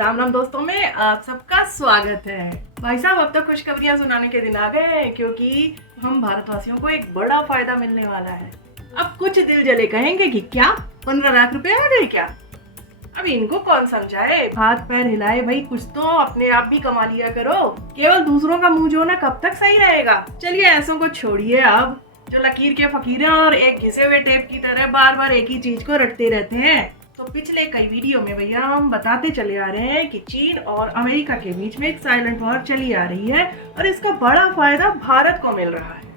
राम राम दोस्तों में आप सबका स्वागत है। भाई साहब, अब तक खुशखबरियां सुनाने के दिन आ गए हैं, क्योंकि हम भारतवासियों को एक बड़ा फायदा मिलने वाला है। अब कुछ दिल जले कहेंगे कि क्या 15 लाख रुपए आ गए क्या? अब इनको कौन समझाए, हाथ पैर हिलाए, भाई कुछ तो अपने आप भी कमा लिया करो। केवल दूसरों का मुंह जोना कब तक सही रहेगा। चलिए ऐसों को छोड़िए, अब जो लकीर के फकीर हैं और एक घिसे हुए टेप की तरह बार बार एक ही चीज को रटते रहते हैं। तो पिछले कई वीडियो में भैया हम बताते चले आ रहे हैं कि चीन और अमेरिका के बीच में एक साइलेंट वॉर चली आ रही है और इसका बड़ा फायदा भारत को मिल रहा है।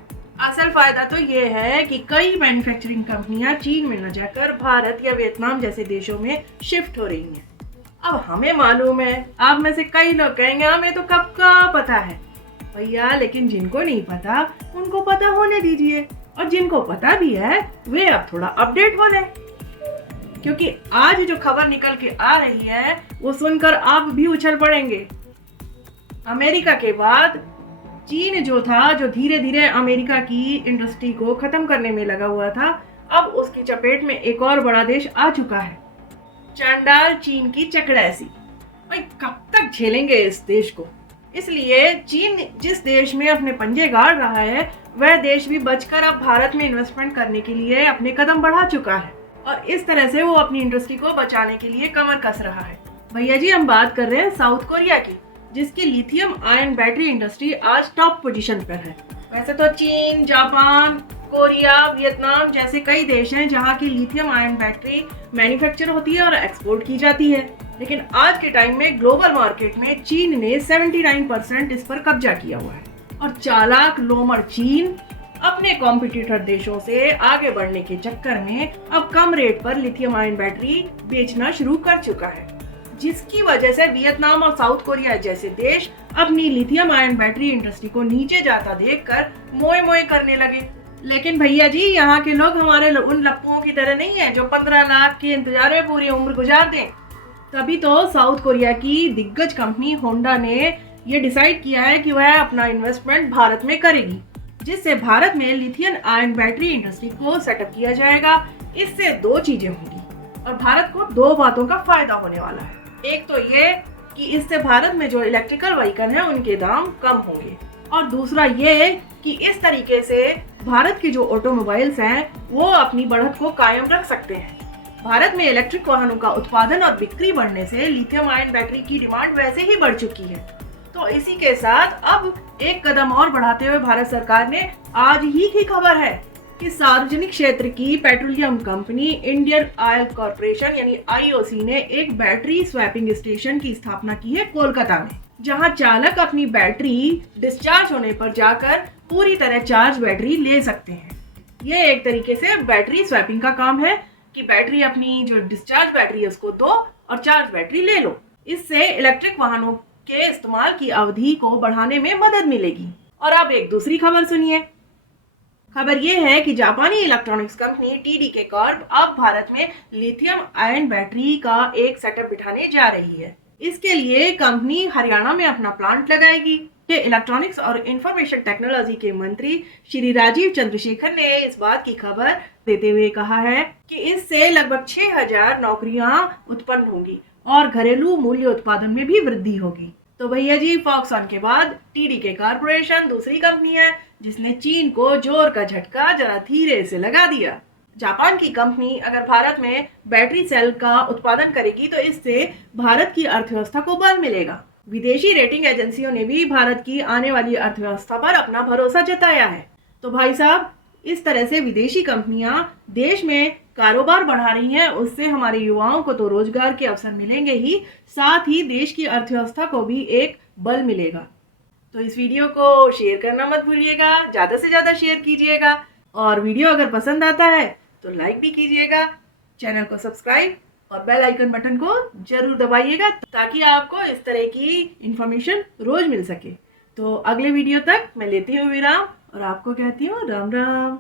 असल फायदा तो ये है कि कई मैन्युफैक्चरिंग कंपनियां चीन में न जाकर भारत या वियतनाम जैसे देशों में शिफ्ट हो रही हैं। अब हमें मालूम है, आप में से कई लोग कहेंगे हमें तो कब का पता है भैया, लेकिन जिनको नहीं पता उनको पता होने दीजिए, और जिनको पता भी है वे अब थोड़ा अपडेट हो लें, क्योंकि आज जो खबर निकल के आ रही है वो सुनकर आप भी उछल पड़ेंगे। अमेरिका के बाद चीन जो था, जो धीरे धीरे अमेरिका की इंडस्ट्री को खत्म करने में लगा हुआ था, अब उसकी चपेट में एक और बड़ा देश आ चुका है, चांडाल चीन की चकड़ैसी। भाई कब तक झेलेंगे इस देश को? इसलिए चीन जिस देश में अपने पंजे गाड़ रहा है वह देश भी बचकर अब भारत में इन्वेस्टमेंट करने के लिए अपने कदम बढ़ा चुका है, और इस तरह से वो अपनी इंडस्ट्री को बचाने के लिए कमर कस रहा है। भैया जी, हम बात कर रहे हैं साउथ कोरिया की, जिसकी लिथियम आयन बैटरी इंडस्ट्री आज टॉप पोजीशन पर है। वैसे तो चीन, जापान, कोरिया, वियतनाम जैसे कई देश हैं जहां की लिथियम आयन बैटरी मैन्युफैक्चर होती है और एक्सपोर्ट की जाती है, लेकिन आज के टाइम में ग्लोबल मार्केट में चीन ने 79% इस पर कब्जा किया हुआ है, और चालाक लोमड़ चीन अपने कॉम्पिटिटर देशों से आगे बढ़ने के चक्कर में अब कम रेट पर लिथियम आयन बैटरी बेचना शुरू कर चुका है, जिसकी वजह से वियतनाम और साउथ कोरिया जैसे देश अपनी लिथियम आयन बैटरी इंडस्ट्री को नीचे जाता देखकर मोए मोए करने लगे। लेकिन भैया जी, यहाँ के लोग हमारे उन लप्पुओं की तरह नहीं है जो 15 लाख के इंतजार में पूरी उम्र गुजार दें। तभी तो साउथ कोरिया की दिग्गज कंपनी होंडा ने ये डिसाइड किया है कि वह अपना इन्वेस्टमेंट भारत में करेगी, जिससे भारत में लिथियम आयन बैटरी इंडस्ट्री को सेटअप किया जाएगा। इससे दो चीजें होंगी और भारत को दो बातों का फायदा होने वाला है। एक तो ये कि इससे भारत में जो इलेक्ट्रिकल व्हीकल हैं उनके दाम कम होंगे, और दूसरा ये कि इस तरीके से भारत के जो ऑटोमोबाइल्स हैं वो अपनी बढ़त को कायम रख सकते हैं। भारत में इलेक्ट्रिक वाहनों का उत्पादन और बिक्री बढ़ने से लिथियम आयन बैटरी की डिमांड वैसे ही बढ़ चुकी है। तो इसी के साथ अब एक कदम और बढ़ाते हुए भारत सरकार ने आज ही की खबर है कि सार्वजनिक क्षेत्र की petroleum company Indian oil corporation यानी आईओसी ने एक बैटरी स्वैपिंग स्टेशन की स्थापना की है कोलकाता में, जहां चालक अपनी बैटरी डिस्चार्ज होने पर जाकर पूरी तरह चार्ज बैटरी ले सकते हैं। ये एक तरीके से बैटरी स्वैपिंग का काम है कि बैटरी अपनी जो डिस्चार्ज बैटरी है उसको दो और चार्ज बैटरी ले लो। इससे इलेक्ट्रिक वाहनों के इस्तेमाल की अवधि को बढ़ाने में मदद मिलेगी। और अब एक दूसरी खबर सुनिए। खबर ये है कि जापानी इलेक्ट्रॉनिक्स कंपनी टीडीके कॉर्प अब भारत में लिथियम आयन बैटरी का एक सेटअप बिठाने जा रही है। इसके लिए कंपनी हरियाणा में अपना प्लांट लगाएगी। ये इलेक्ट्रॉनिक्स और इंफॉर्मेशन टेक्नोलॉजी के मंत्री श्री राजीव चंद्रशेखर ने इस बात की खबर देते हुए कहा है कि इससे लगभग 6000 नौकरियां उत्पन्न होंगी और घरेलू मूल्य उत्पादन में भी वृद्धि होगी। तो भैया जी, फॉक्सकॉन के बाद टीडीके कॉर्पोरेशन दूसरी कंपनी है जिसने चीन को जोर का झटका जरा धीरे से लगा दिया। जापान की कंपनी अगर भारत में बैटरी सेल का उत्पादन करेगी तो इससे भारत की अर्थव्यवस्था को बल मिलेगा। विदेशी रेटिंग एजेंसियों ने भी भारत की आने वाली अर्थव्यवस्था पर अपना भरोसा जताया है। तो भाई साहब, इस तरह से विदेशी कंपनियां देश में कारोबार बढ़ा रही हैं, उससे हमारे युवाओं को तो रोजगार के अवसर मिलेंगे ही, साथ ही देश की अर्थव्यवस्था को भी एक बल मिलेगा। तो इस वीडियो को शेयर करना मत भूलिएगा, ज्यादा से ज्यादा शेयर कीजिएगा, और वीडियो अगर पसंद आता है तो लाइक भी कीजिएगा, चैनल को सब्सक्राइब और बेल आइकन बटन को जरूर दबाइएगा ताकि आपको इस तरह की इंफॉर्मेशन रोज मिल सके। तो अगले वीडियो तक मैं लेती हूँ विराम और आपको कहती हूँ राम राम।